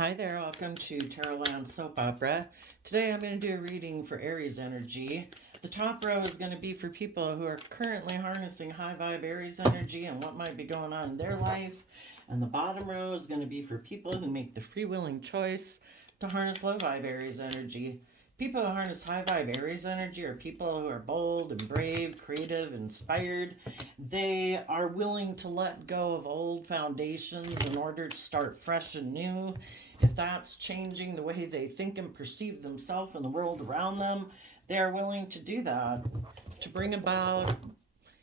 Hi there, welcome to Tarotland Soap Opera. Today I'm going to do a reading for Aries energy. The top row is going to be for people who are currently harnessing high vibe Aries energy and what might be going on in their life. And the bottom row is going to be for people who make the free willing choice to harness low vibe Aries energy. People who harness high vibe Aries energy are people who are bold and brave, creative, inspired. They are willing to let go of old foundations in order to start fresh and new. If that's changing the way they think and perceive themselves and the world around them, they are willing to do that to bring about,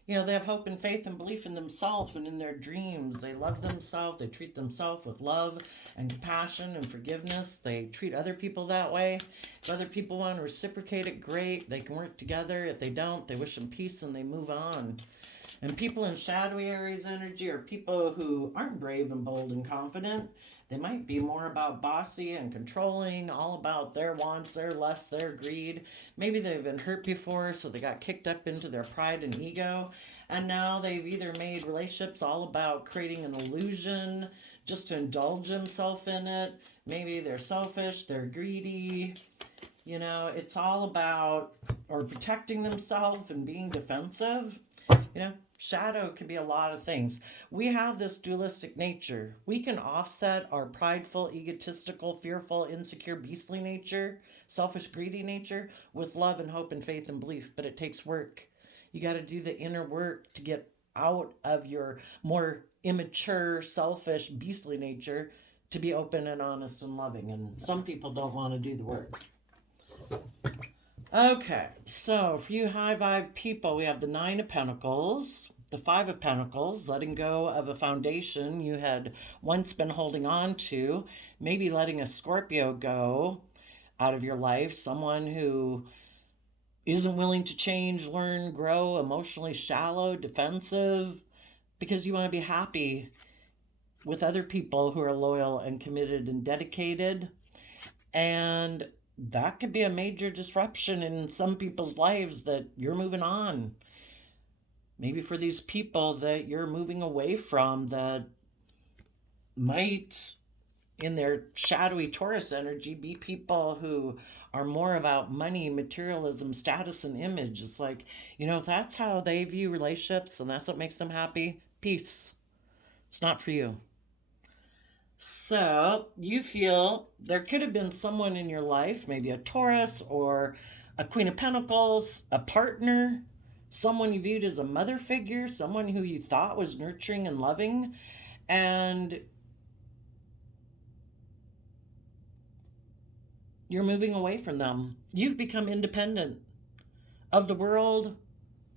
they have hope and faith and belief in themselves and in their dreams. They love themselves. They treat themselves with love and compassion and forgiveness. They treat other people that way. If other people want to reciprocate it, great. They can work together. If they don't, they wish them peace and they move on. And people in shadowy Aries energy are people who aren't brave and bold and confident. They might be more about bossy and controlling, all about their wants, their lusts, their greed. Maybe they've been hurt before, so they got kicked up into their pride and ego. And now they've either made relationships all about creating an illusion just to indulge themselves in it. Maybe they're selfish, they're greedy. It's all about or protecting themselves and being defensive. Shadow can be a lot of things. We have this dualistic nature. We can offset our prideful, egotistical, fearful, insecure, beastly nature, selfish, greedy nature with love and hope and faith and belief, but it takes work. You got to do the inner work to get out of your more immature, selfish, beastly nature to be open and honest and loving. And some people don't want to do the work. Okay, so for you high vibe people, we have the Nine of Pentacles, the Five of Pentacles, letting go of a foundation you had once been holding on to, maybe letting a Scorpio go out of your life, someone who isn't willing to change, learn, grow, emotionally shallow, defensive, because you want to be happy with other people who are loyal and committed and dedicated. And that could be a major disruption in some people's lives that you're moving on. Maybe for these people that you're moving away from that might, in their shadowy Taurus energy, be people who are more about money, materialism, status, and image. It's like, if that's how they view relationships and that's what makes them happy, peace. It's not for you. So you feel there could have been someone in your life, maybe a Taurus or a Queen of Pentacles, a partner, someone you viewed as a mother figure, someone who you thought was nurturing and loving, and you're moving away from them. You've become independent of the world,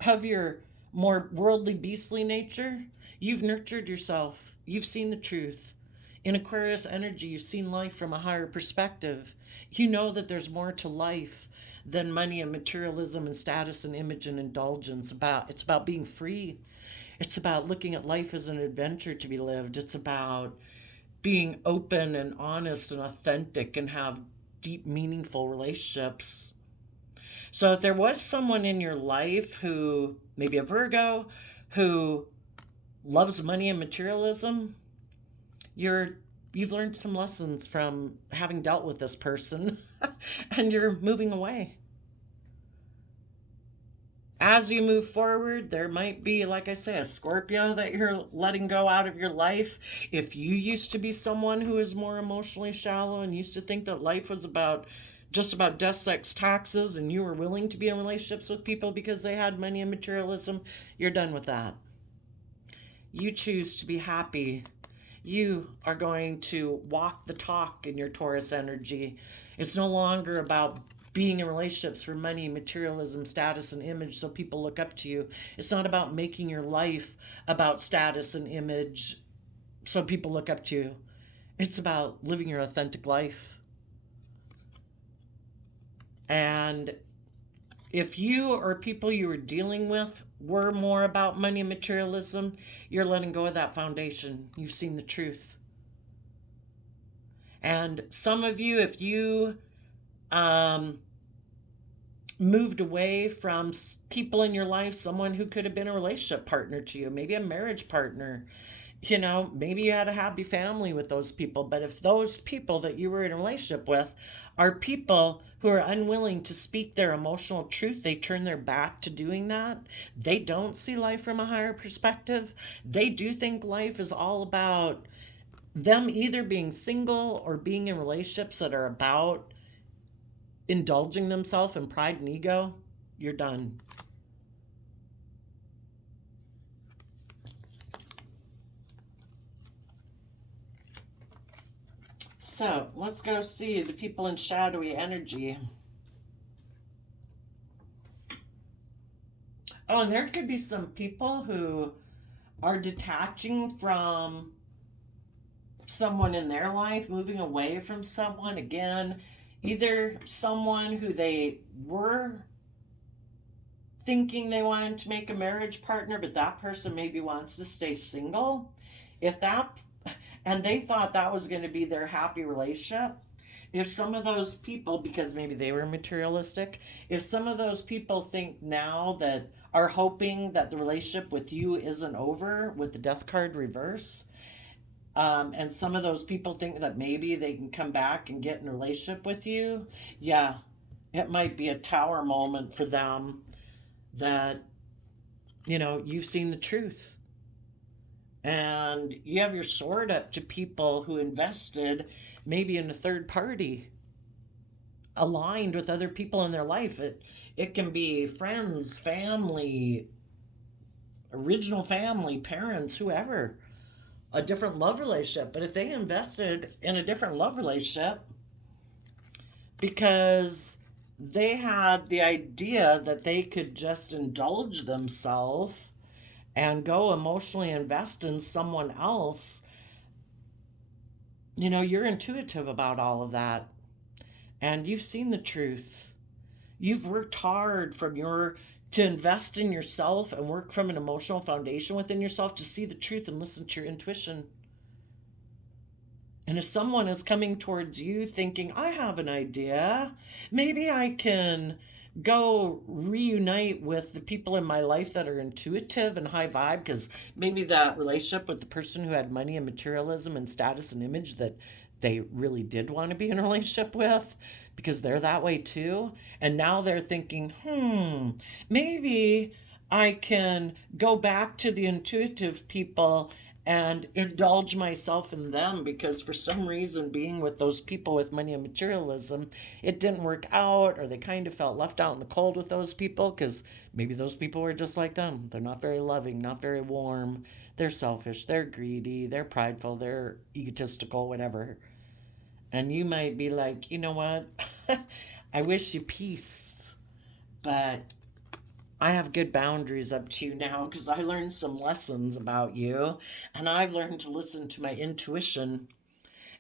of your more worldly, beastly nature. You've nurtured yourself. You've seen the truth. In Aquarius energy, you've seen life from a higher perspective. You know that there's more to life than money and materialism and status and image and indulgence. It's about being free. It's about looking at life as an adventure to be lived. It's about being open and honest and authentic and have deep, meaningful relationships. So if there was someone in your life who, maybe a Virgo, who loves money and materialism, you've learned some lessons from having dealt with this person and you're moving away. As you move forward, there might be, like I say, a Scorpio that you're letting go out of your life. If you used to be someone who is more emotionally shallow and used to think that life was just about death, sex, taxes, and you were willing to be in relationships with people because they had money and materialism, you're done with that. You choose to be happy. You are going to walk the talk in your Taurus energy. It's no longer about being in relationships for money, materialism, status, and image so people look up to you. It's not about making your life about status and image so people look up to you. It's about living your authentic life. And if you or people you were dealing with were more about money and materialism, you're letting go of that foundation. You've seen the truth. And some of you, if you moved away from people in your life, someone who could have been a relationship partner to you, maybe a marriage partner. Maybe you had a happy family with those people, but if those people that you were in a relationship with are people who are unwilling to speak their emotional truth, they turn their back to doing that. They don't see life from a higher perspective. They do think life is all about them either being single or being in relationships that are about indulging themselves in pride and ego. You're done. So let's go see the people in shadowy energy. Oh, and there could be some people who are detaching from someone in their life, moving away from someone again, either someone who they were thinking they wanted to make a marriage partner, but that person maybe wants to stay single. If that, and they thought that was going to be their happy relationship. If some of those people, because maybe they were materialistic, if some of those people think now that are hoping that the relationship with you isn't over with the death card reverse, and some of those people think that maybe they can come back and get in a relationship with you, yeah, it might be a tower moment for them that, you've seen the truth. And you have your sword up to people who invested maybe in a third party, aligned with other people in their life. It can be friends, family, original family, parents, whoever, a different love relationship. But if they invested in a different love relationship because they had the idea that they could just indulge themselves and go emotionally invest in someone else, you're intuitive about all of that. And you've seen the truth. You've worked hard to invest in yourself and work from an emotional foundation within yourself to see the truth and listen to your intuition. And if someone is coming towards you thinking, I have an idea, maybe I can go reunite with the people in my life that are intuitive and high vibe, because maybe that relationship with the person who had money and materialism and status and image that they really did want to be in a relationship with, because they're that way too. And now they're thinking, maybe I can go back to the intuitive people and indulge myself in them, because for some reason being with those people with money and materialism, it didn't work out, or they kind of felt left out in the cold with those people because maybe those people were just like them. They're not very loving, not very warm, they're selfish, they're greedy, they're prideful, they're egotistical, whatever. And you might be like, you know what? I wish you peace, but I have good boundaries up to you now because I learned some lessons about you, and I've learned to listen to my intuition.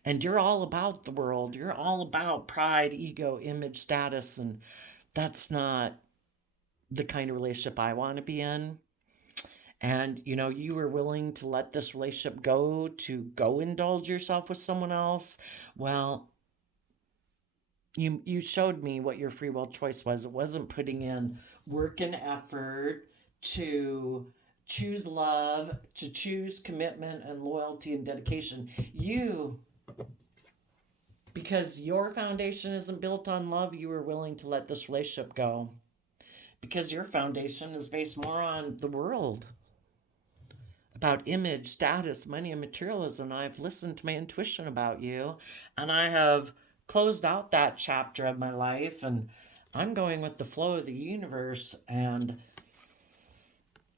And you're all about the world. You're all about pride, ego, image, status, and that's not the kind of relationship I want to be in. And you were willing to let this relationship go to go indulge yourself with someone else. Well, you showed me what your free will choice was. It wasn't putting in work and effort to choose love, to choose commitment and loyalty and dedication. Because your foundation isn't built on love, you were willing to let this relationship go. Because your foundation is based more on the world, about image, status, money, and materialism. I've listened to my intuition about you, and I have closed out that chapter of my life, and I'm going with the flow of the universe, and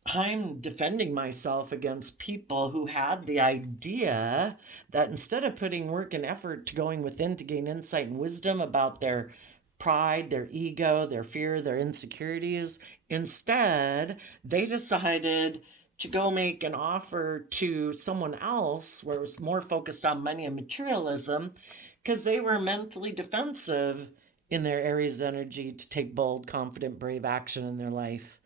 I'm defending myself against people who had the idea that instead of putting work and effort to going within to gain insight and wisdom about their pride, their ego, their fear, their insecurities, instead they decided to go make an offer to someone else where it was more focused on money and materialism, because they were mentally defensive in their Aries energy to take bold, confident, brave action in their life.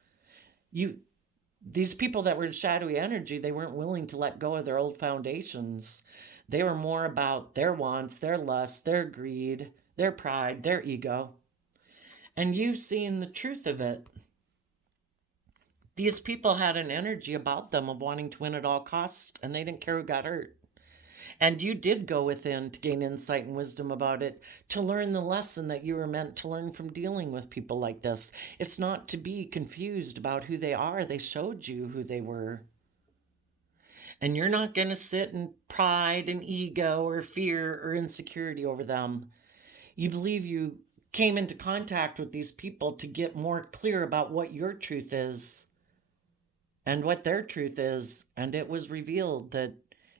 These people that were in shadowy energy, they weren't willing to let go of their old foundations. They were more about their wants, their lusts, their greed, their pride, their ego. And you've seen the truth of it. These people had an energy about them of wanting to win at all costs, and they didn't care who got hurt. And you did go within to gain insight and wisdom about it, to learn the lesson that you were meant to learn from dealing with people like this. It's not to be confused about who they are. They showed you who they were. And you're not going to sit in pride and ego or fear or insecurity over them. You believe you came into contact with these people to get more clear about what your truth is and what their truth is. And it was revealed that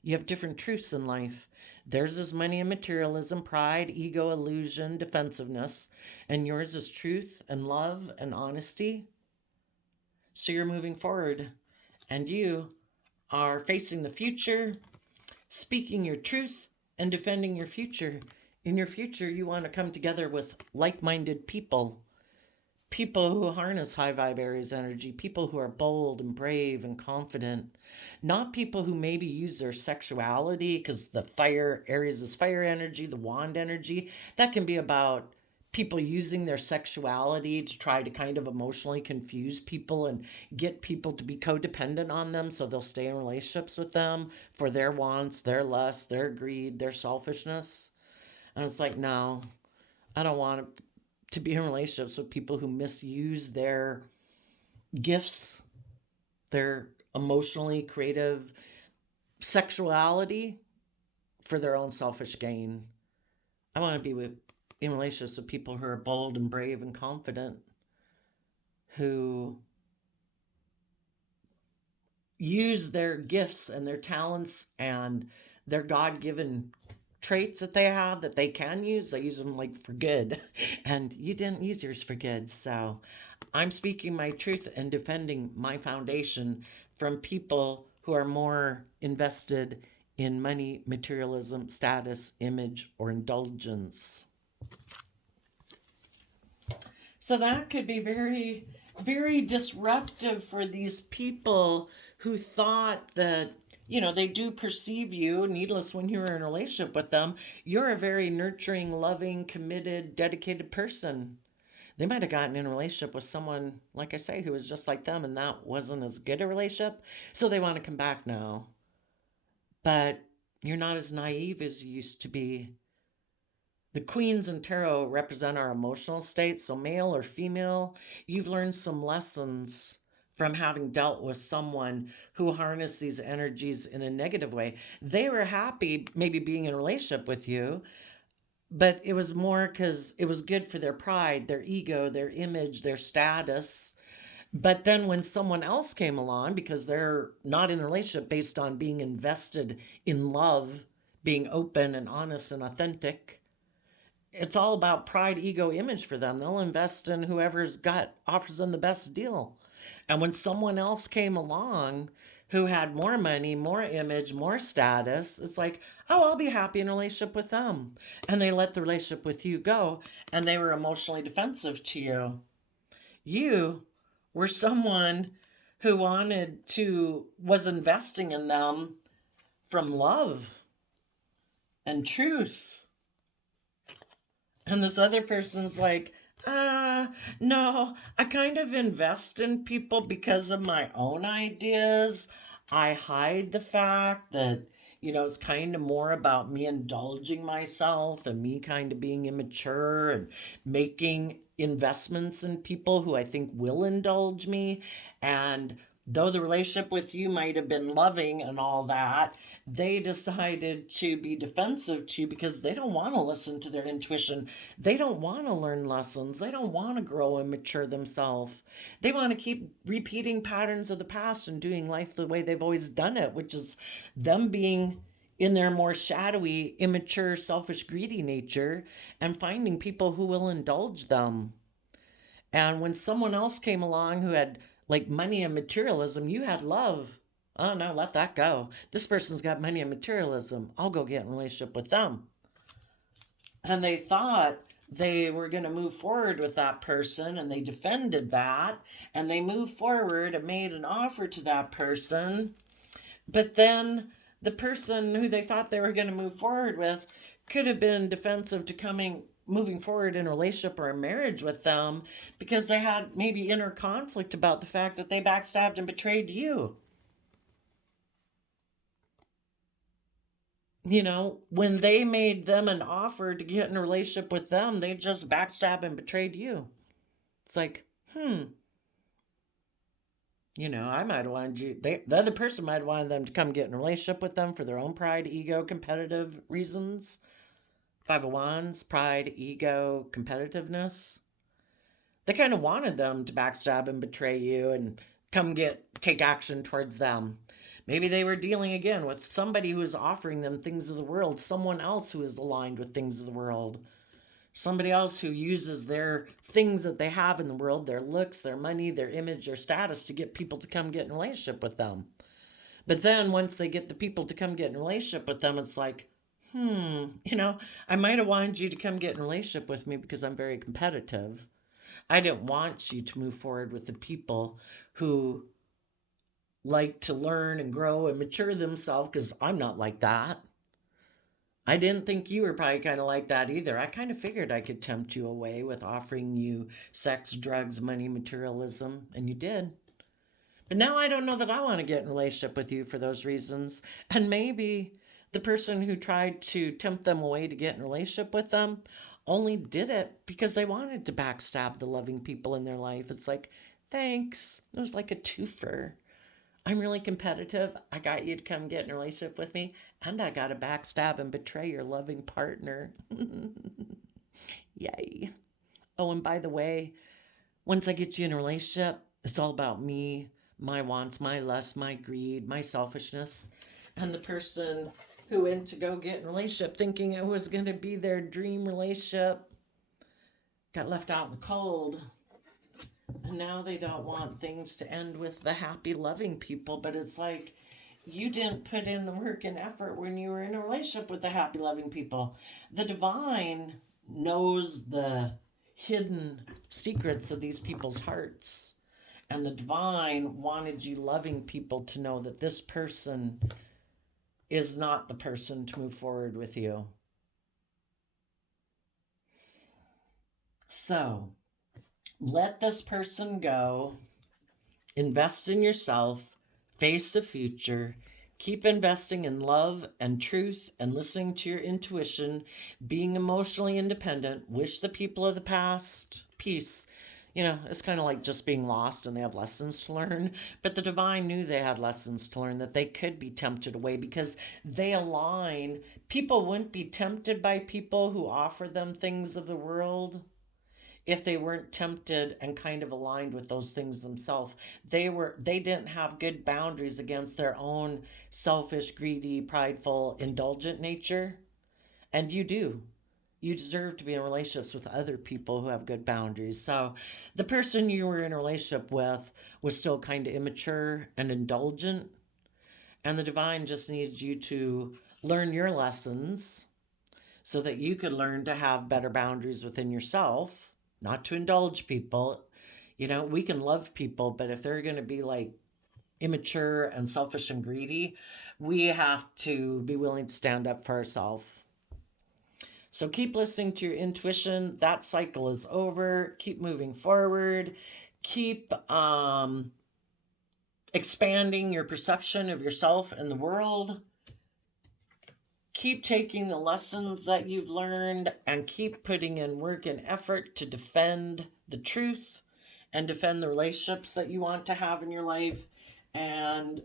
you have different truths in life. Theirs is money and materialism, pride, ego, illusion, defensiveness. And yours is truth and love and honesty. So you're moving forward. And you are facing the future, speaking your truth, and defending your future. In your future, you want to come together with like-minded people. People who harness high vibe Aries energy, people who are bold and brave and confident, not people who maybe use their sexuality, because the fire, Aries is fire energy, the wand energy, that can be about people using their sexuality to try to kind of emotionally confuse people and get people to be codependent on them so they'll stay in relationships with them for their wants, their lust, their greed, their selfishness. And it's like, no, I don't want to be in relationships with people who misuse their gifts, their emotionally creative sexuality for their own selfish gain. I want to be in relationships with people who are bold and brave and confident, who use their gifts and their talents and their God-given traits that they have that they can use. They use them like for good. And you didn't use yours for good. So I'm speaking my truth and defending my foundation from people who are more invested in money, materialism, status, image, or indulgence. So that could be very, very disruptive for these people who thought that, you know, they do perceive you, needless when you're in a relationship with them, you're a very nurturing, loving, committed, dedicated person. They might have gotten in a relationship with someone, like I say, who was just like them, and that wasn't as good a relationship. So they want to come back now. But you're not as naive as you used to be. The queens in tarot represent our emotional states, so male or female, you've learned some lessons from having dealt with someone who harnessed these energies in a negative way. They were happy maybe being in a relationship with you, but it was more because it was good for their pride, their ego, their image, their status. But then when someone else came along, because they're not in a relationship based on being invested in love, being open and honest and authentic, it's all about pride, ego, image for them. They'll invest in whoever's offers them the best deal. And when someone else came along who had more money, more image, more status, it's like, oh, I'll be happy in a relationship with them. And they let the relationship with you go, and they were emotionally defensive to you. You were someone who was investing in them from love and truth. And this other person's like, no, I kind of invest in people because of my own ideas. I hide the fact that, you know, it's kind of more about me indulging myself and me kind of being immature and making investments in people who I think will indulge me. And though the relationship with you might have been loving and all that, they decided to be defensive to you because they don't want to listen to their intuition. They don't want to learn lessons. They don't want to grow and mature themselves. They want to keep repeating patterns of the past and doing life the way they've always done it, which is them being in their more shadowy, immature, selfish, greedy nature and finding people who will indulge them. And when someone else came along who had like money and materialism, you had love. Oh no, let that go. This person's got money and materialism. I'll go get in a relationship with them. And they thought they were going to move forward with that person, and they defended that, and they moved forward and made an offer to that person. But then the person who they thought they were going to move forward with could have been defensive to coming moving forward in a relationship or a marriage with them because they had maybe inner conflict about the fact that they backstabbed and betrayed you. You know, when they made them an offer to get in a relationship with them, they just backstabbed and betrayed you. It's like, you know, I might have wanted you, the other person might have wanted them to come get in a relationship with them for their own pride, ego, competitive reasons. Five of Wands, pride, ego, competitiveness. They kind of wanted them to backstab and betray you and take action towards them. Maybe they were dealing again with somebody who is offering them things of the world, someone else who is aligned with things of the world, somebody else who uses their things that they have in the world, their looks, their money, their image, their status, to get people to come get in a relationship with them. But then once they get the people to come get in a relationship with them, it's like, you know, I might have wanted you to come get in a relationship with me because I'm very competitive. I didn't want you to move forward with the people who like to learn and grow and mature themselves, because I'm not like that. I didn't think you were probably kind of like that either. I kind of figured I could tempt you away with offering you sex, drugs, money, materialism, and you did. But now I don't know that I want to get in a relationship with you for those reasons. And maybe the person who tried to tempt them away to get in a relationship with them only did it because they wanted to backstab the loving people in their life. It's like, thanks. It was like a twofer. I'm really competitive. I got you to come get in a relationship with me, and I got to backstab and betray your loving partner. Yay. Oh, and by the way, once I get you in a relationship, it's all about me, my wants, my lust, my greed, my selfishness. And the person who went to go get in a relationship thinking it was going to be their dream relationship got left out in the cold. And now they don't want things to end with the happy, loving people. But it's like, you didn't put in the work and effort when you were in a relationship with the happy, loving people. The divine knows the hidden secrets of these people's hearts. And the divine wanted you loving people to know that this person is not the person to move forward with you. So, let this person go. Invest in yourself. Face the future. Keep investing in love and truth and listening to your intuition. Being emotionally independent. Wish the people of the past peace. You know, it's kind of like just being lost and they have lessons to learn. But the divine knew they had lessons to learn, that they could be tempted away because they align. People wouldn't be tempted by people who offer them things of the world if they weren't tempted and kind of aligned with those things themselves. They didn't have good boundaries against their own selfish, greedy, prideful, indulgent nature. And you do. You deserve to be in relationships with other people who have good boundaries. So the person you were in a relationship with was still kind of immature and indulgent. And the divine just needs you to learn your lessons so that you could learn to have better boundaries within yourself, not to indulge people. You know, we can love people, but if they're going to be like immature and selfish and greedy, we have to be willing to stand up for ourselves. So keep listening to your intuition. That cycle is over. Keep moving forward. Keep expanding your perception of yourself and the world. Keep taking the lessons that you've learned and keep putting in work and effort to defend the truth and defend the relationships that you want to have in your life. And,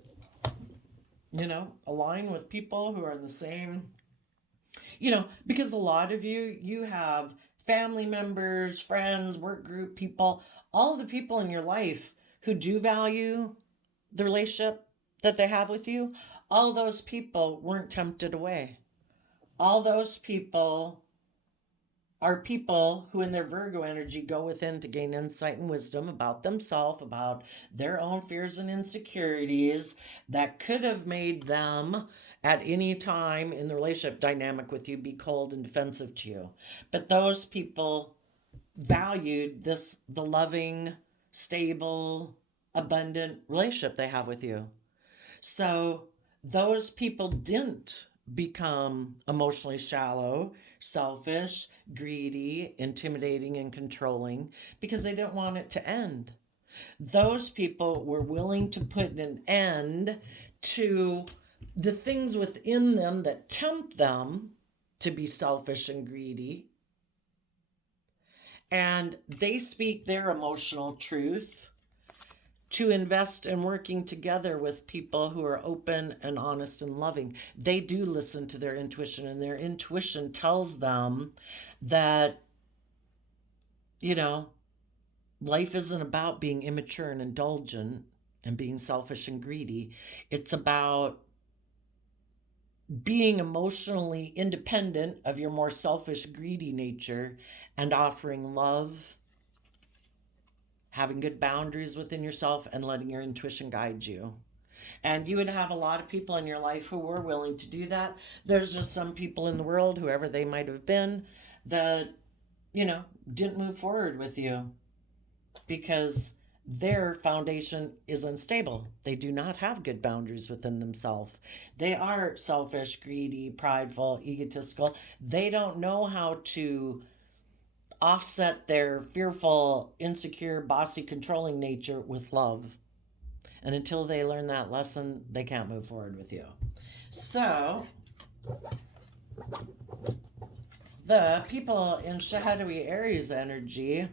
you know, align with people who are in the same, you know, because a lot of you have family members, friends, work group people, all of the people in your life who do value the relationship that they have with you. All those people weren't tempted away. All those people are people who in their Virgo energy go within to gain insight and wisdom about themselves, about their own fears and insecurities that could have made them at any time in the relationship dynamic with you be cold and defensive to you. But those people valued the loving, stable, abundant relationship they have with you. So those people didn't become emotionally shallow, selfish, greedy, intimidating, and controlling because they don't want it to end. Those people were willing to put an end to the things within them that tempt them to be selfish and greedy. And they speak their emotional truth to invest in working together with people who are open and honest and loving. They do listen to their intuition, and their intuition tells them that, you know, life isn't about being immature and indulgent and being selfish and greedy. It's about being emotionally independent of your more selfish, greedy nature and offering love, having good boundaries within yourself, and letting your intuition guide you. And you would have a lot of people in your life who were willing to do that. There's just some people in the world, whoever they might have been, that, didn't move forward with you because their foundation is unstable. They do not have good boundaries within themselves. They are selfish, greedy, prideful, egotistical. They don't know how to offset their fearful, insecure, bossy, controlling nature with love. And until they learn that lesson, they can't move forward with you. So, the people in shadowy Aries energy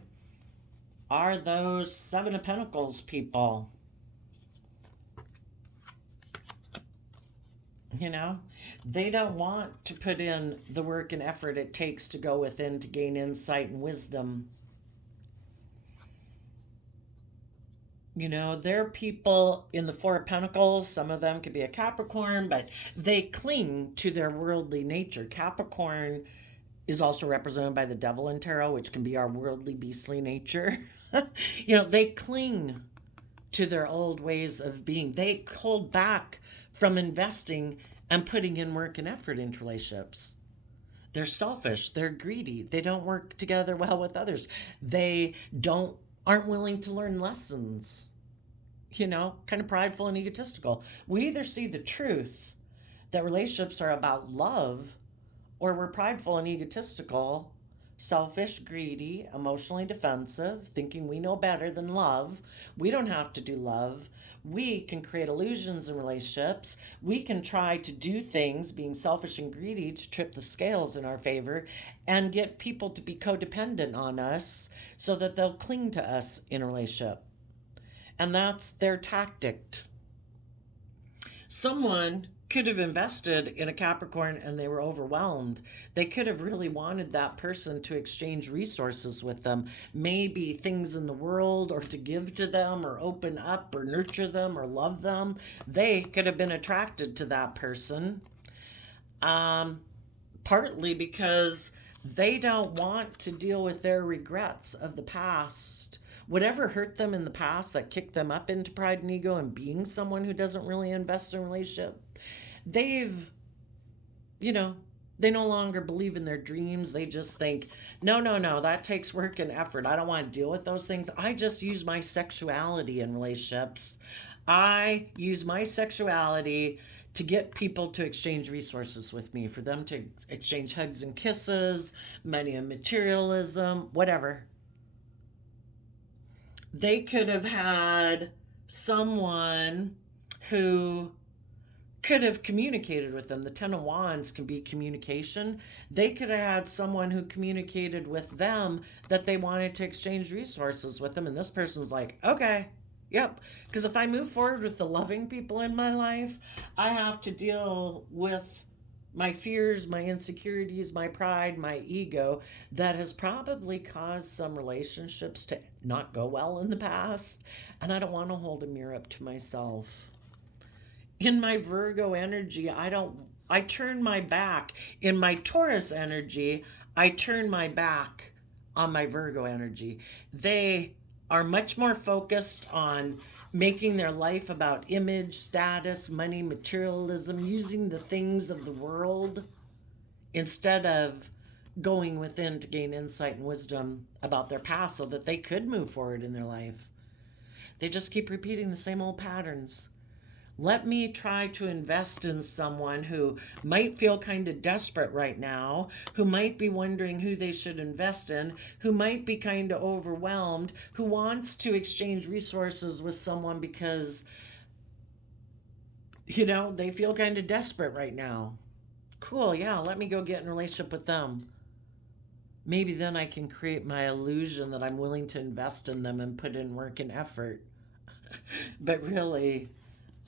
are those Seven of Pentacles people. They don't want to put in the work and effort it takes to go within to gain insight and wisdom. They're people in the Four of Pentacles. Some of them could be a Capricorn, but they cling to their worldly nature. Capricorn is also represented by the devil in tarot, which can be our worldly, beastly nature. They cling to their old ways of being. They hold back from investing and putting in work and effort into relationships. They're selfish. They're greedy. They don't work together well with others. They aren't willing to learn lessons. Kind of prideful and egotistical. We either see the truth that relationships are about love, or we're prideful and egotistical, selfish, greedy, emotionally defensive, thinking we know better than love. We don't have to do love. We can create illusions in relationships. We can try to do things, being selfish and greedy, to trip the scales in our favor and get people to be codependent on us so that they'll cling to us in a relationship. And that's their tactic. Someone could have invested in a Capricorn and they were overwhelmed. They could have really wanted that person to exchange resources with them, maybe things in the world, or to give to them, or open up, or nurture them, or love them. They could have been attracted to that person, partly because they don't want to deal with their regrets of the past. Whatever hurt them in the past that kicked them up into pride and ego and being someone who doesn't really invest in a relationship, they no longer believe in their dreams. They just think, no, that takes work and effort. I don't want to deal with those things. I just use my sexuality in relationships. I use my sexuality to get people to exchange resources with me, for them to exchange hugs and kisses, money and materialism, whatever. They could have had someone who could have communicated with them. The Ten of Wands can be communication. They could have had someone who communicated with them that they wanted to exchange resources with them. And this person's like, okay, yep. Because if I move forward with the loving people in my life, I have to deal with my fears, my insecurities, my pride, my ego that has probably caused some relationships to not go well in the past. And I don't want to hold a mirror up to myself. In my Virgo energy, I turn my back. In my Taurus energy, I turn my back on my Virgo energy. They are much more focused on making their life about image, status, money, materialism, using the things of the world instead of going within to gain insight and wisdom about their past so that they could move forward in their life. They just keep repeating the same old patterns. Let me try to invest in someone who might feel kind of desperate right now, who might be wondering who they should invest in, who might be kind of overwhelmed, who wants to exchange resources with someone because, they feel kind of desperate right now. Cool, yeah, let me go get in a relationship with them. Maybe then I can create my illusion that I'm willing to invest in them and put in work and effort. But really,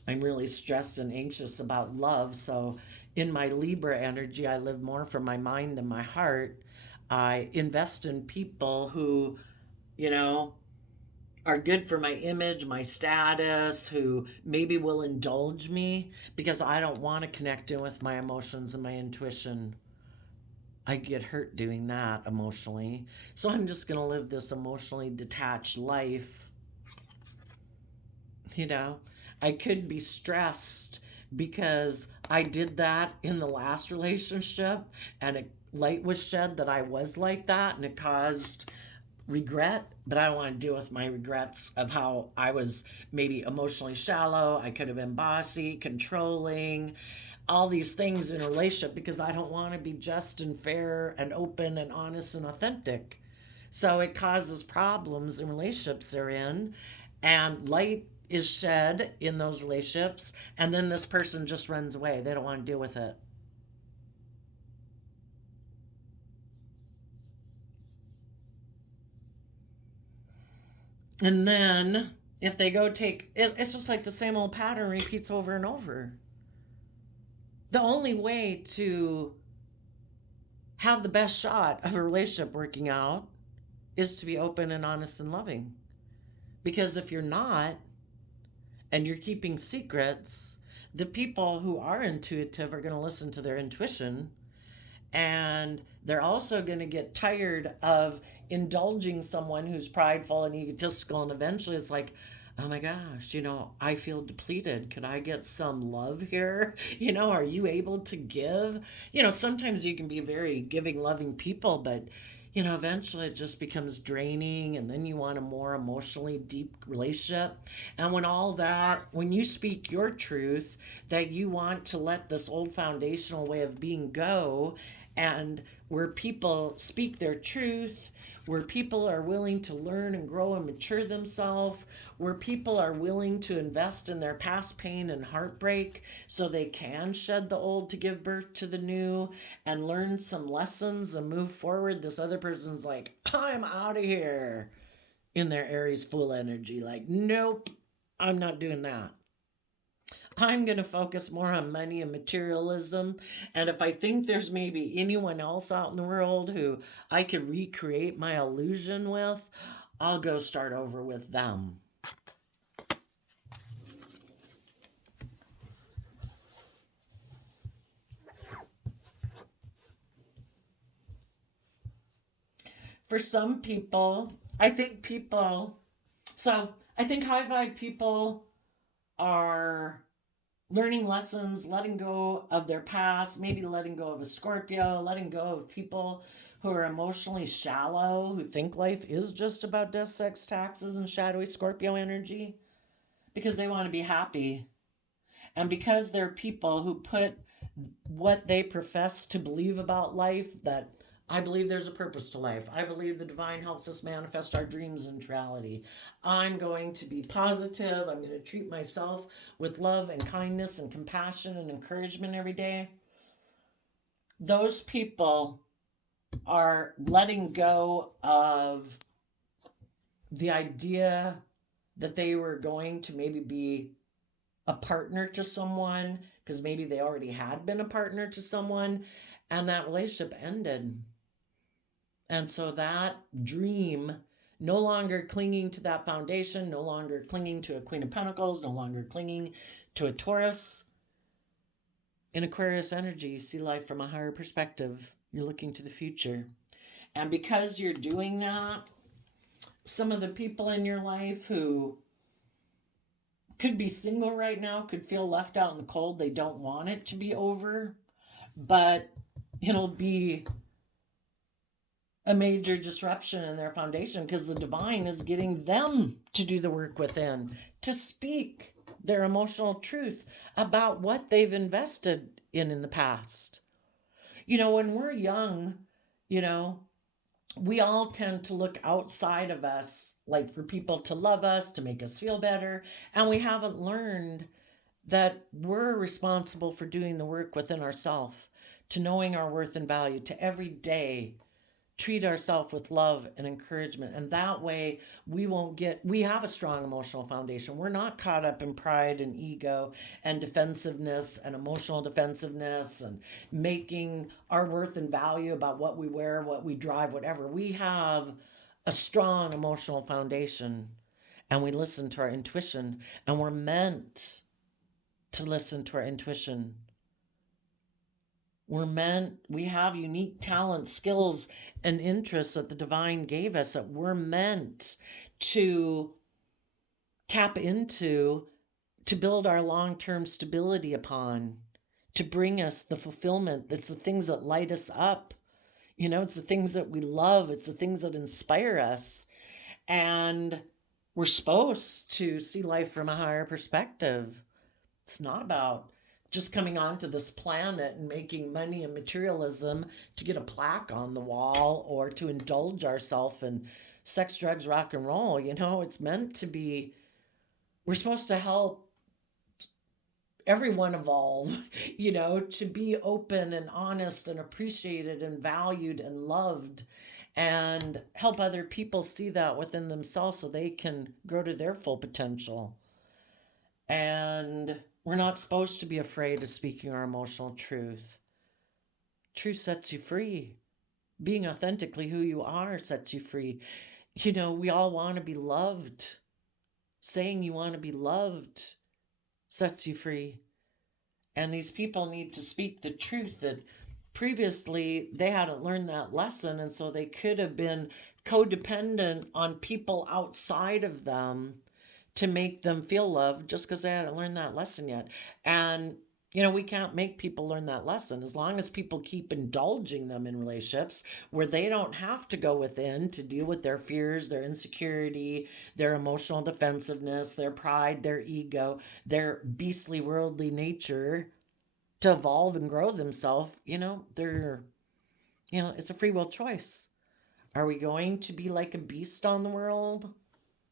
I'm really stressed and anxious about love. So, in my Libra energy, I live more from my mind and my heart. I invest in people who, you know, are good for my image, my status, who maybe will indulge me because I don't want to connect in with my emotions and my intuition. I get hurt doing that emotionally. So I'm just going to live this emotionally detached life. You know, I could be stressed because I did that in the last relationship and a light was shed that I was like that and it caused regret, but I don't want to deal with my regrets of how I was maybe emotionally shallow. I could have been bossy, controlling, all these things in a relationship because I don't want to be just and fair and open and honest and authentic. So it causes problems in relationships they're in, and light is shed in those relationships, and then this person just runs away. They don't want to deal with it. And then if they go take it's just like the same old pattern repeats over and over. The only way to have the best shot of a relationship working out is to be open and honest and loving. Because if you're not, and you're keeping secrets, the people who are intuitive are going to listen to their intuition, and they're also going to get tired of indulging someone who's prideful and egotistical, and eventually it's like, oh my gosh, I feel depleted. Could I get some love here? Are you able to give? Sometimes you can be very giving, loving people, but eventually it just becomes draining, and then you want a more emotionally deep relationship. And when you speak your truth, that you want to let this old foundational way of being go, and where people speak their truth, where people are willing to learn and grow and mature themselves, where people are willing to invest in their past pain and heartbreak so they can shed the old to give birth to the new and learn some lessons and move forward. This other person's like, I'm out of here, in their Aries full energy. Like, nope, I'm not doing that. I'm going to focus more on money and materialism. And if I think there's maybe anyone else out in the world who I could recreate my illusion with, I'll go start over with them. For some people, I think high vibe people are learning lessons, letting go of their past, maybe letting go of a Scorpio, letting go of people who are emotionally shallow, who think life is just about death, sex, taxes, and shadowy Scorpio energy because they want to be happy. And because they're people who put what they profess to believe about life, that I believe there's a purpose to life. I believe the divine helps us manifest our dreams into reality. I'm going to be positive. I'm going to treat myself with love and kindness and compassion and encouragement every day. Those people are letting go of the idea that they were going to maybe be a partner to someone because maybe they already had been a partner to someone and that relationship ended. And so that dream, no longer clinging to that foundation, no longer clinging to a Queen of Pentacles, no longer clinging to a Taurus. In Aquarius energy, you see life from a higher perspective. You're looking to the future. And because you're doing that, some of the people in your life who could be single right now could feel left out in the cold. They don't want it to be over, but it'll be a major disruption in their foundation because the divine is getting them to do the work within, to speak their emotional truth about what they've invested in the past. When we're young, you know, we all tend to look outside of us, like for people to love us, to make us feel better. And we haven't learned that we're responsible for doing the work within ourselves, to knowing our worth and value, to every day treat ourselves with love and encouragement. And that way we have a strong emotional foundation. We're not caught up in pride and ego and defensiveness and emotional defensiveness and making our worth and value about what we wear, what we drive, whatever. We have a strong emotional foundation, and we listen to our intuition, and we're meant to listen to our intuition. We have unique talents, skills, and interests that the divine gave us that we're meant to tap into, to build our long-term stability upon, to bring us the fulfillment. It's the things that light us up. It's the things that we love. It's the things that inspire us. And we're supposed to see life from a higher perspective. It's not about just coming onto this planet and making money and materialism to get a plaque on the wall or to indulge ourselves in sex, drugs, rock and roll. It's meant to be, we're supposed to help everyone evolve, to be open and honest and appreciated and valued and loved, and help other people see that within themselves so they can grow to their full potential. And we're not supposed to be afraid of speaking our emotional truth. Truth sets you free. Being authentically who you are sets you free. We all want to be loved. Saying you want to be loved sets you free. And these people need to speak the truth that previously they hadn't learned that lesson, and so they could have been codependent on people outside of them to make them feel loved just because they hadn't learned that lesson yet. And we can't make people learn that lesson as long as people keep indulging them in relationships where they don't have to go within to deal with their fears, their insecurity, their emotional defensiveness, their pride, their ego, their beastly worldly nature to evolve and grow themselves. It's a free will choice. Are we going to be like a beast on the world?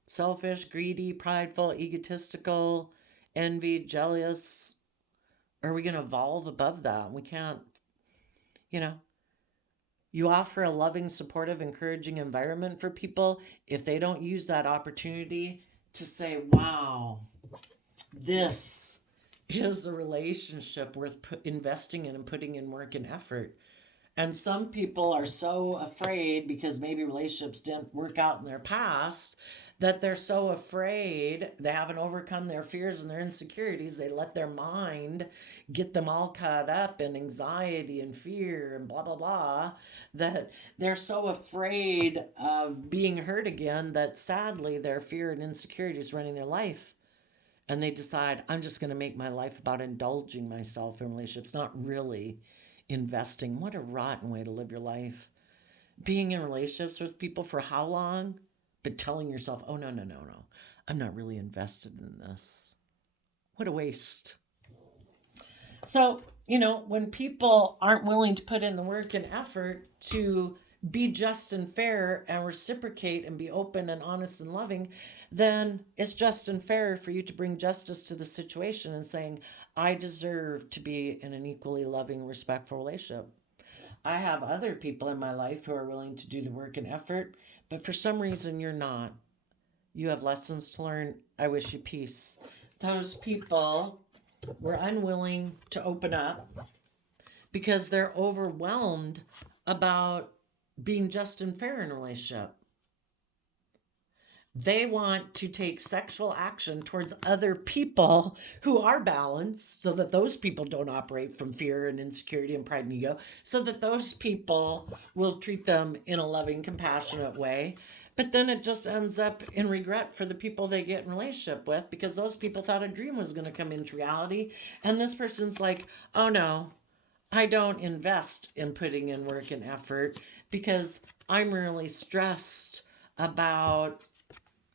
Selfish, greedy, prideful, egotistical, envy, jealous? Are we going to evolve above that? We can't, you offer a loving, supportive, encouraging environment for people. If they don't use that opportunity to say, wow, this is a relationship worth investing in and putting in work and effort. And some people are so afraid because maybe relationships didn't work out in their past that they're so afraid, they haven't overcome their fears and their insecurities. They let their mind get them all caught up in anxiety and fear and blah, blah, blah, that they're so afraid of being hurt again that sadly their fear and insecurity is running their life. And they decide, I'm just going to make my life about indulging myself in relationships, not really investing. What a rotten way to live your life. Being in relationships with people for how long? But telling yourself, oh, no, I'm not really invested in this. What a waste. So, when people aren't willing to put in the work and effort to be just and fair and reciprocate and be open and honest and loving, then it's just and fair for you to bring justice to the situation and saying, I deserve to be in an equally loving, respectful relationship. I have other people in my life who are willing to do the work and effort, but for some reason you're not. You have lessons to learn. I wish you peace. Those people were unwilling to open up because they're overwhelmed about being just and fair in a relationship. They want to take sexual action towards other people who are balanced so that those people don't operate from fear and insecurity and pride and ego, so that those people will treat them in a loving, compassionate way. But then it just ends up in regret for the people they get in relationship with because those people thought a dream was going to come into reality. And this person's like, oh no, I don't invest in putting in work and effort because I'm really stressed about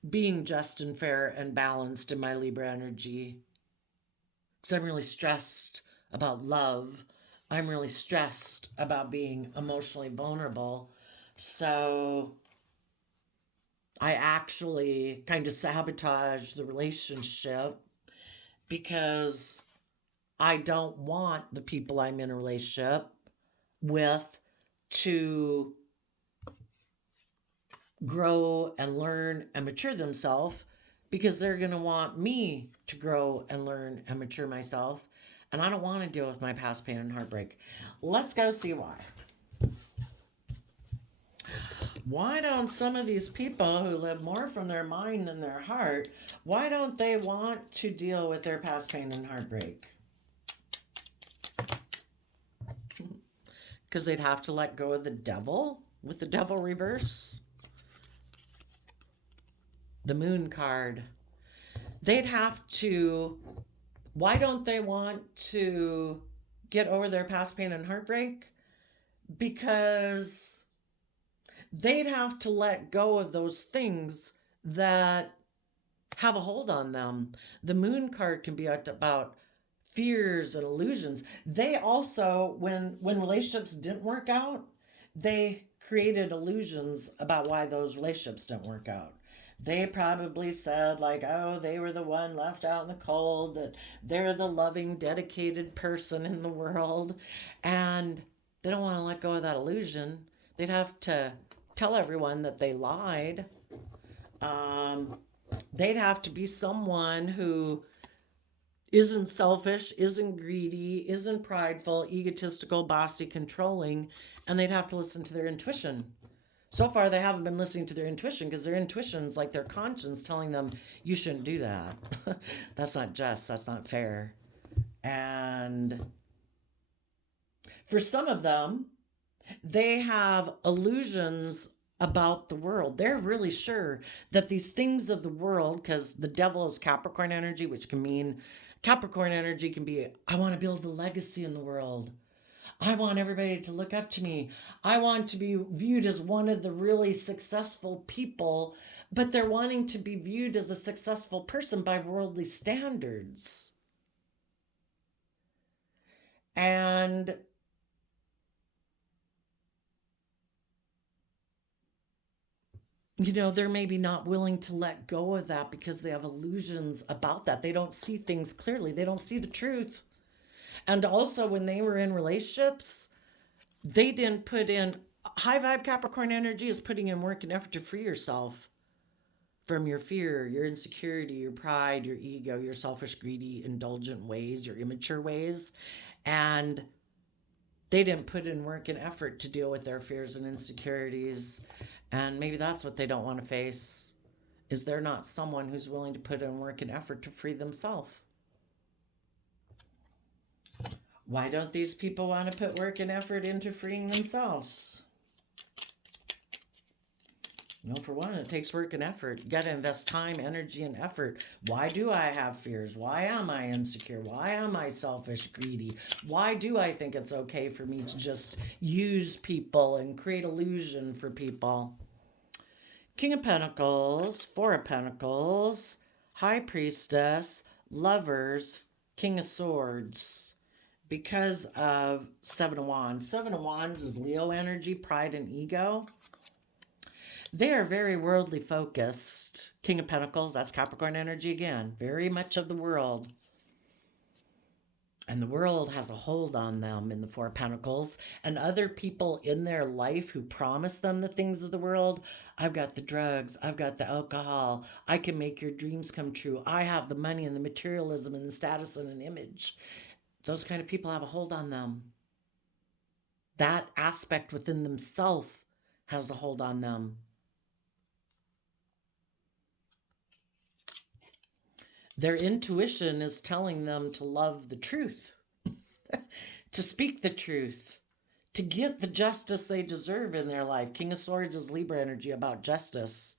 being just and fair and balanced in my Libra energy. Because I'm really stressed about love. I'm really stressed about being emotionally vulnerable. So I actually kind of sabotage the relationship because I don't want the people I'm in a relationship with to grow and learn and mature themselves because they're going to want me to grow and learn and mature myself. And I don't want to deal with my past pain and heartbreak. Let's go see why. Why don't some of these people who live more from their mind than their heart, why don't they want to deal with their past pain and heartbreak? Because they'd have to let go of the devil with the devil reverse. The moon card. They'd have to, why don't they want to get over their past pain and heartbreak? Because they'd have to let go of those things that have a hold on them. The moon card can be about fears and illusions. They also, when relationships didn't work out, they created illusions about why those relationships didn't work out. They probably said, like, oh, they were the one left out in the cold, that they're the loving, dedicated person in the world. And they don't want to let go of that illusion. They'd have to tell everyone that they lied. They'd have to be someone who isn't selfish, isn't greedy, isn't prideful, egotistical, bossy, controlling, and they'd have to listen to their intuition. So far, they haven't been listening to their intuition because their intuition's like their conscience telling them, you shouldn't do that. That's not just, that's not fair. And for some of them, they have illusions about the world. They're really sure that these things of the world, because the devil is Capricorn energy, which can mean Capricorn energy can be, I want to build a legacy in the world. I want everybody to look up to me. I want to be viewed as one of the really successful people, but they're wanting to be viewed as a successful person by worldly standards. And they're maybe not willing to let go of that because they have illusions about that. They don't see things clearly. They don't see the truth. And also, when they were in relationships, they didn't put in high vibe Capricorn energy is putting in work and effort to free yourself from your fear, your insecurity, your pride, your ego, your selfish, greedy, indulgent ways, your immature ways. And they didn't put in work and effort to deal with their fears and insecurities. And maybe that's what they don't want to face, is they're not someone who's willing to put in work and effort to free themselves. Why don't these people want to put work and effort into freeing themselves? For one, it takes work and effort. You got to invest time, energy, and effort. Why do I have fears? Why am I insecure? Why am I selfish, greedy? Why do I think it's okay for me to just use people and create illusion for people? King of Pentacles, Four of Pentacles, High Priestess, Lovers, King of Swords. Because of Seven of Wands. Seven of Wands is Leo energy, pride and ego. They are very worldly focused. King of Pentacles, that's Capricorn energy again. Very much of the world. And the world has a hold on them in the Four of Pentacles. And other people in their life who promise them the things of the world. I've got the drugs. I've got the alcohol. I can make your dreams come true. I have the money and the materialism and the status and an image. Those kind of people have a hold on them. That aspect within themselves has a hold on them. Their intuition is telling them to love the truth, to speak the truth, to get the justice they deserve in their life. King of Swords is Libra energy, about justice.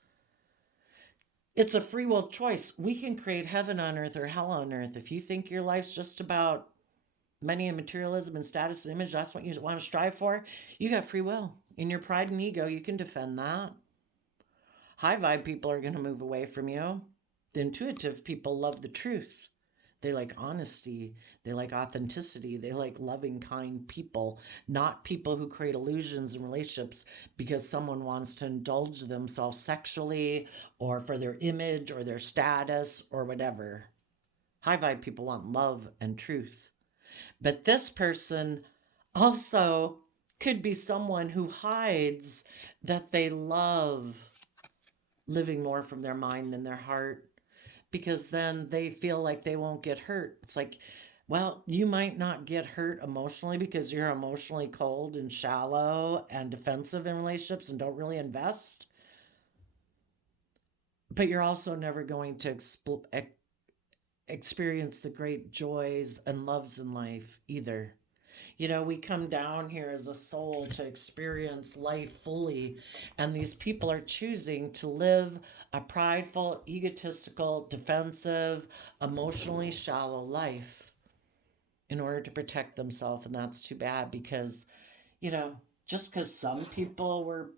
It's a free will choice. We can create heaven on earth or hell on earth. If you think your life's just about money and materialism and status and image, that's what you want to strive for, you got free will. In your pride and ego, you can defend that. High vibe people are going to move away from you. The intuitive people love the truth. They like honesty. They like authenticity. They like loving, kind people, not people who create illusions in relationships because someone wants to indulge themselves sexually or for their image or their status or whatever. High vibe people want love and truth. But this person also could be someone who hides that they love living more from their mind and their heart, because then they feel like they won't get hurt. It's like, well, you might not get hurt emotionally because you're emotionally cold and shallow and defensive in relationships and don't really invest. But you're also never going to experience the great joys and loves in life either. You know, we come down here as a soul to experience life fully, and these people are choosing to live a prideful, egotistical, defensive, emotionally shallow life in order to protect themselves. And that's too bad because, you know, just because some people were,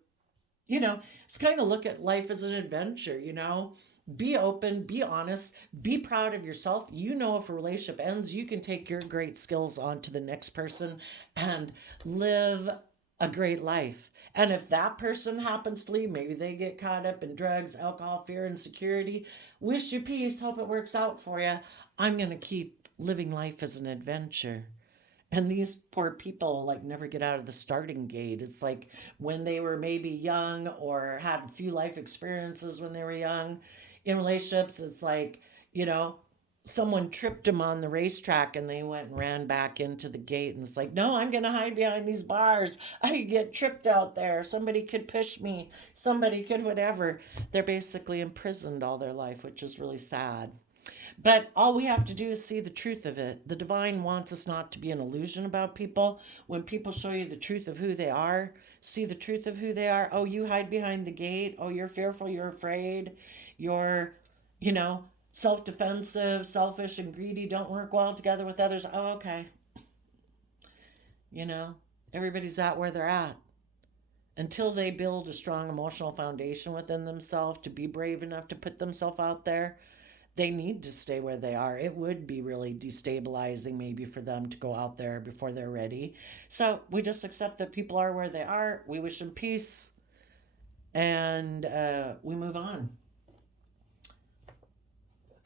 you know, it's kind of look at life as an adventure, you know. Be open, be honest, be proud of yourself. You know, if a relationship ends, you can take your great skills on to the next person and live a great life. And if that person happens to leave, maybe they get caught up in drugs, alcohol, fear, insecurity, wish you peace, hope it works out for you. I'm going to keep living life as an adventure. And these poor people like never get out of the starting gate. It's like when they were maybe young or had a few life experiences when they were young in relationships. It's like, you know, someone tripped them on the racetrack and they went and ran back into the gate. And it's like, no, I'm going to hide behind these bars. I could get tripped out there. Somebody could push me. Somebody could whatever. They're basically imprisoned all their life, which is really sad. But all we have to do is see the truth of it. The divine wants us not to be an illusion about people. When people show you the truth of who they are, see the truth of who they are. Oh, you hide behind the gate. Oh, you're fearful. You're afraid. You're, you know, self-defensive, selfish, and greedy. Don't work well together with others. Oh, okay. You know, everybody's at where they're at. Until they build a strong emotional foundation within themselves to be brave enough to put themselves out there, they need to stay where they are. It would be really destabilizing maybe for them to go out there before they're ready. So we just accept that people are where they are. We wish them peace, and we move on.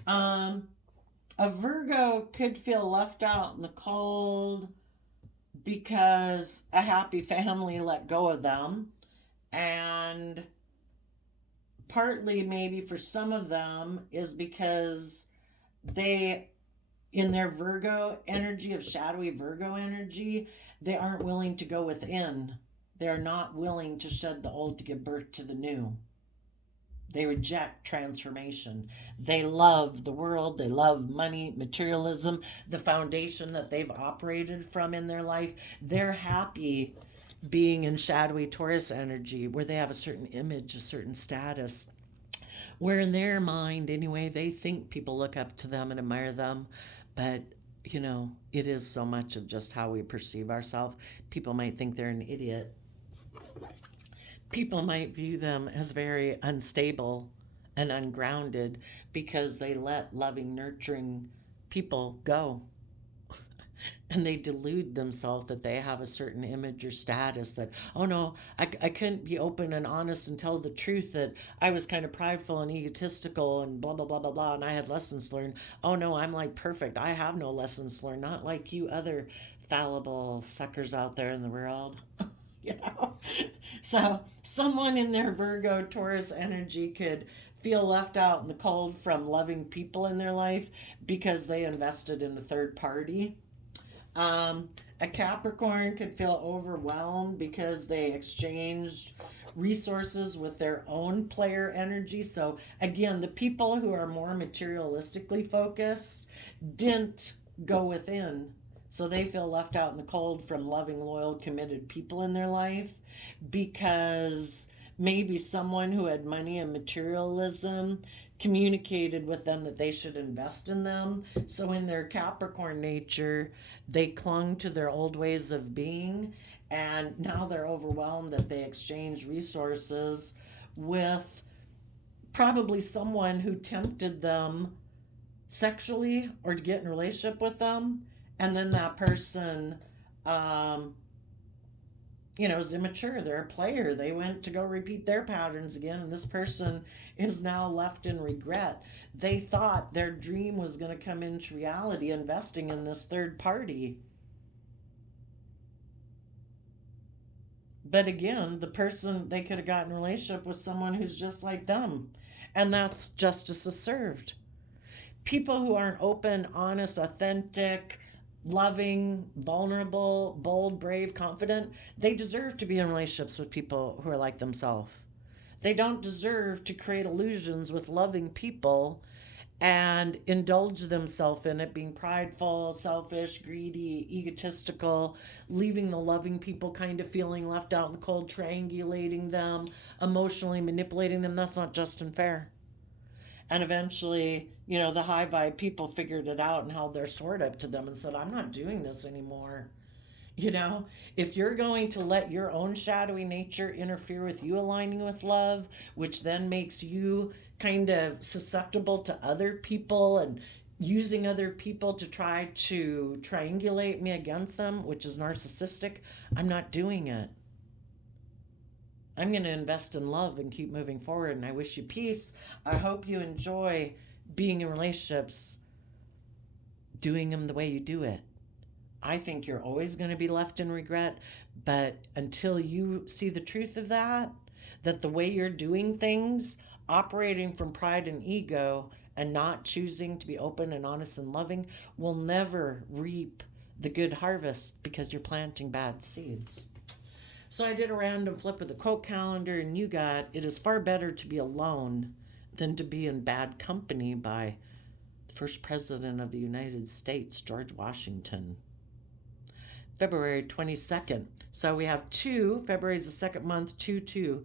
A Virgo could feel left out in the cold because a happy family let go of them, and partly maybe for some of them is because they, in their Virgo energy, of shadowy Virgo energy, they aren't willing to go within. They're not willing to shed the old to give birth to the new. They reject transformation. They love the world. They love money, materialism, the foundation that they've operated from in their life. They're happy being in shadowy Taurus energy, where they have a certain image, a certain status, where in their mind, anyway, they think people look up to them and admire them. But, you know, it is so much of just how we perceive ourselves. People might think they're an idiot. People might view them as very unstable and ungrounded because they let loving, nurturing people go. And they delude themselves that they have a certain image or status that, oh no, I couldn't be open and honest and tell the truth that I was kind of prideful and egotistical and blah, blah, blah, blah, blah, and I had lessons learned. Oh no, I'm like perfect. I have no lessons learned, not like you other fallible suckers out there in the world. You know? So someone in their Virgo Taurus energy could feel left out in the cold from loving people in their life because they invested in a third party. A Capricorn could feel overwhelmed because they exchanged resources with their own player energy. So, again, the people who are more materialistically focused didn't go within. So they feel left out in the cold from loving, loyal, committed people in their life because maybe someone who had money and materialism communicated with them that they should invest in them. So in their Capricorn nature, they clung to their old ways of being, and now they're overwhelmed that they exchange resources with probably someone who tempted them sexually or to get in a relationship with them, and then that person is immature. They're a player. They went to go repeat their patterns again, and this person is now left in regret. They thought their dream was going to come into reality, investing in this third party. But again, the person, they could have gotten a relationship with someone who's just like them, and that's justice is served. People who aren't open, honest, authentic, loving, vulnerable, bold, brave, confident, they deserve to be in relationships with people who are like themselves. They don't deserve to create illusions with loving people and indulge themselves in it, being prideful, selfish, greedy, egotistical, leaving the loving people kind of feeling left out in the cold, triangulating them, emotionally manipulating them. That's not just and fair. And eventually, the high vibe people figured it out and held their sword up to them and said, I'm not doing this anymore. If you're going to let your own shadowy nature interfere with you aligning with love, which then makes you kind of susceptible to other people and using other people to try to triangulate me against them, which is narcissistic, I'm not doing it. I'm going to invest in love and keep moving forward, and I wish you peace. I hope you enjoy being in relationships, doing them the way you do it. I think you're always going to be left in regret, but until you see the truth of that the way you're doing things, operating from pride and ego and not choosing to be open and honest and loving, will never reap the good harvest because you're planting bad seeds. So I did a random flip of the quote calendar, and you got, it is far better to be alone than to be in bad company, by the first president of the United States, George Washington. February 22nd. So we have 2. February is the second month, 2-2.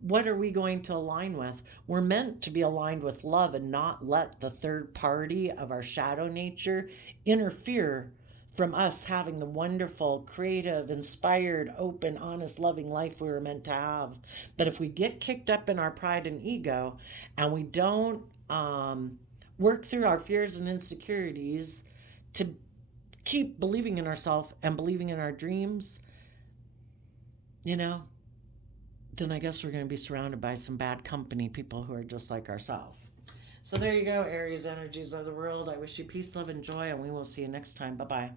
What are we going to align with? We're meant to be aligned with love and not let the third party of our shadow nature interfere from us having the wonderful, creative, inspired, open, honest, loving life we were meant to have. But if we get kicked up in our pride and ego and we don't work through our fears and insecurities to keep believing in ourselves and believing in our dreams, then I guess we're going to be surrounded by some bad company, people who are just like ourselves. So there you go, Aries energies of the world. I wish you peace, love, and joy, and we will see you next time. Bye-bye.